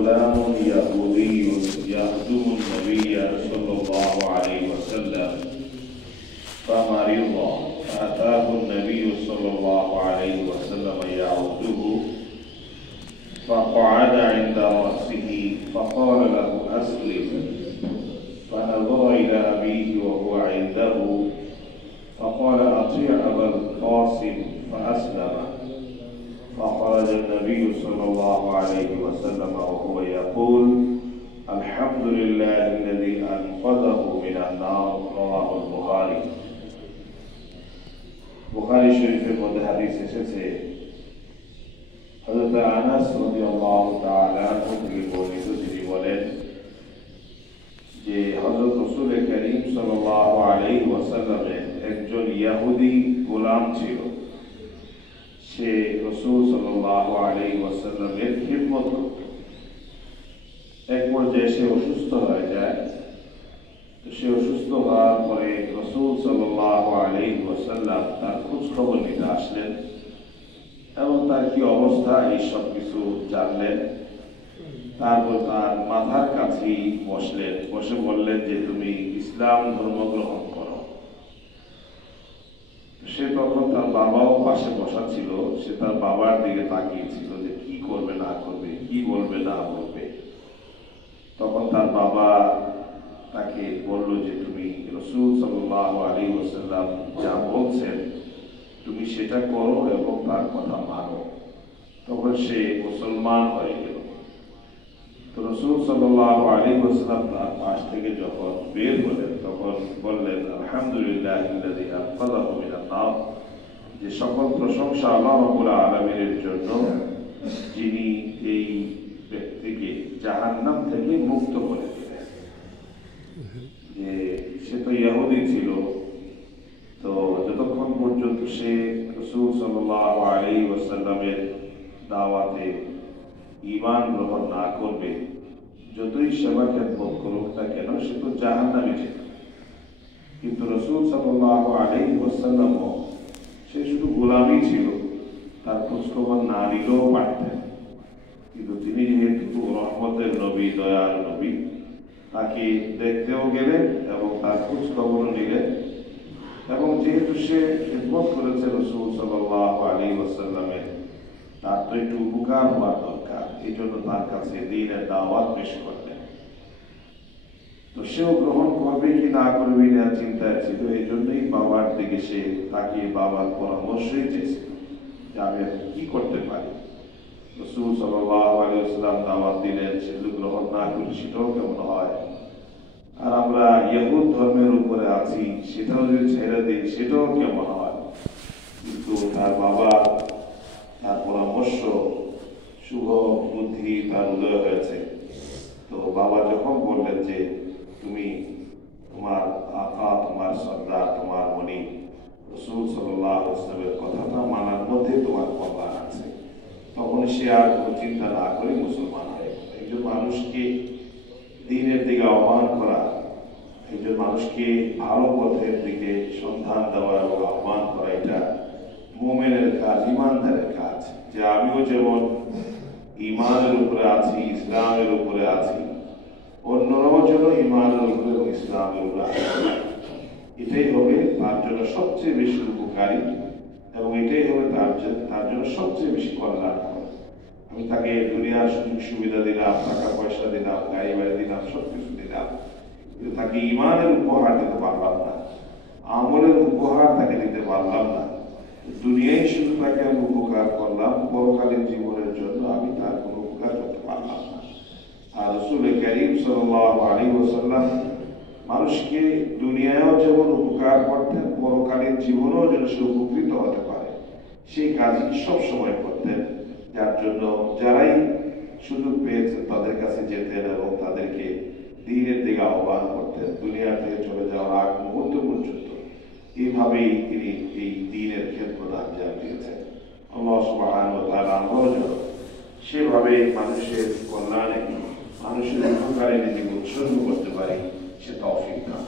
غلام يهودي يخدم النبي صلى الله عليه وسلم فمرض فأتاه النبي صلى الله عليه وسلم يعوده فقعد عند رأسه فقال له أسلم فنظر إلى أبيه وهو عنده فقال أطيع أبا القاسم فأسلم فخرج النبي صلى الله عليه وسلم وهو يقول الحمد لله الذي أنقذه من النار رواه البخاري বুখারী শরীফের মধ্যে হাদিস এসেছে হযরত আনাস রাদিয়াল্লাহু তাআলা থেকে বর্ণিত তিনি বলেন যে হযরত রাসূল করিম সাল্লাল্লাহু আলাইহি ওয়াসাল্লামের একজন ইহুদি গোলাম ছিল। সে রাসূল সাল্লাল্লাহু আলাইহি ওয়াসাল্লামের খিদমত করত। এক পর্যায়ে সে অসুস্থ হয়ে যায়। সে অসুস্থ হওয়ার পরে রাসূল সাল্লাল্লাহু আলাইহি ওয়াসাল্লাম তার খোঁজ খবর নিতে আসলেন এবং তার কি অবস্থা এই সব কিছু জানলেন। তারপর তার মাথার কাছেই বসলেন, বসে বললেন যে তুমি ইসলাম ধর্ম গ্রহণ করো। সে তখন তার বাবাও পাশে বসা ছিল। সে তার বাবার দিকে তাকিয়েছিল যে কি করবে না করবে, কি বলবে না বলবে। তখন তার বাবা তাকে বলল যে তুমি রাসূল সাল্লাল্লাহু আলাইহি ওয়াসাল্লাম যা বলছেন তুমি সেটা করো এবং তার কথা মানো। তখন সে মুসলমান হয়ে গেল। তো রাসূল সাল্লাল্লাহু আলাইহি ওয়াসাল্লাম তার পাশ থেকে যখন বের হলেন তখন বললেন আলহামদুলিল্লাহিল্লাযী আনকাযাহু মিনান নার, যে সকল প্রশংসা আল্লাহ রাব্বুল আলামিনের জন্য যিনি এই ব্যক্তিকে জাহান্নাম থেকে মুক্ত করে দিলেন। যে সে তো ইহুদি ছিল, তো যতক্ষণ পর্যন্ত সে রাসূল সাল্লাল্লাহু আলাইহি ওয়াসাল্লামের দাওয়াতে ঈমান গ্রহণ না করবে, যতই সেবা খেদমত করুক না কেন, সে তো জাহান্নামে যেত। কিন্তু রাসূল সাল্লাল্লাহু আলাইহি ওয়াসাল্লাম সে শুধু গোলামই ছিল, তার খোঁজখবর না নিলেও পারতেন। কিন্তু তিনি যেহেতু রহমতের নবী, দয়ার নবী, তাকে দেখতেও গেলেন এবং তার খোঁজ খবরও নিলেন। এবং যেহেতু সে খিদমত করেছে রাসূল সাল্লাল্লাহু আলাইহি ওয়াসাল্লামের, তার তো একটু উপকার হওয়ার দরকার, এই জন্য তার কাছে দ্বীনের দাওয়াত পেশ করলেন। তো সেও গ্রহণ করবে কি না করবে না চিন্তায় ছিল। এই জন্যই বাবার দিকে সে তাকিয়ে বাবার পরামর্শই চেয়েছিল যে আমি কি করতে পারি। রাসূল সাল্লাল্লাহু আলাইহি ওয়াসাল্লাম দাওয়াত দিলেন, সেগুলো গ্রহণ না করি সেটাও কেমন হয়। আর আমরা ইহুদ ধর্মের উপরে আছি, সেটাও যদি ছেড়ে দিই সেটাও কেমন হয়। কিন্তু তার বাবা, তার পরামর্শ, শুভ বুদ্ধি তার উদয় হয়েছে। তো বাবা যখন বললেন যে তুমি তোমার আকা, তোমার সর্দার, তোমার মনি রাসূল সাল্লাল্লাহু আলাইহি ওয়াসাল্লামের কথাটা মানার মধ্যে তোমার কল্যাণ আছে, তখন সে আর কোনো চিন্তা না করে মুসলমান হয়ে গেল। একজন মানুষকে দ্বীনের দিকে আহ্বান করা, একজন মানুষকে ভালো পথের দিকে সন্ধান দেওয়া এবং আহ্বান করা, এটা মুমিনের কাজ, ইমানদারের কাজ। যে আমিও যেমন ইমানের উপরে আছি, ইসলামের উপরে আছি, অন্যরাও যেন ইমানের উপরে এবং ইসলামের উপরে আছে। এটাই হবে তার জন্য সবচেয়ে বেশি উপকারী এবং এটাই হবে তার জন্য সবচেয়ে বেশি কল্যাণকর। আমি তাকে দুনিয়ার সুযোগ সুবিধা দিলাম, টাকা পয়সা দিলাম, গাড়ি বাড়ি দিলাম, সবকিছু দিলাম, কিন্তু তাকে ইমানের উপহার দিতে পারলাম না, আমলের উপহার তাকে দিতে পারলাম না। দুনিয়ায় শুধু তাকে আমি উপকার করলাম, পরকালীন জীবনের জন্য আমি তার কোনো উপকার করতে পারলাম না। আর রাসূল করিম সাল্লাল্লাহু আলাইহি ওয়াসাল্লাম মানুষকে দুনিয়ায়ও যেমন উপকার করতেন, পরকালীন জীবনেও যেন সে উপকৃত হতে পারে সেই কাজই সব সময় করতেন। যার জন্য যারাই সুযোগ পেয়েছেন তাদের কাছে যেতেন এবং তাদেরকে দ্বীনের দিকে আহ্বান করতেন, দুনিয়া থেকে চলে যাওয়ার আগ মুহূর্ত পর্যন্ত। এইভাবেই তিনি এই দ্বীনের খেদমত আঞ্জাম দিয়েছেন। আল্লাহ সুবহানাহু ওয়া তাআলা আমরাও যেন সেভাবে মানুষের কল্যাণে, মানুষের উপকারে নিজেকে উৎসর্গ করতে পারি, সে তৌফিক দান।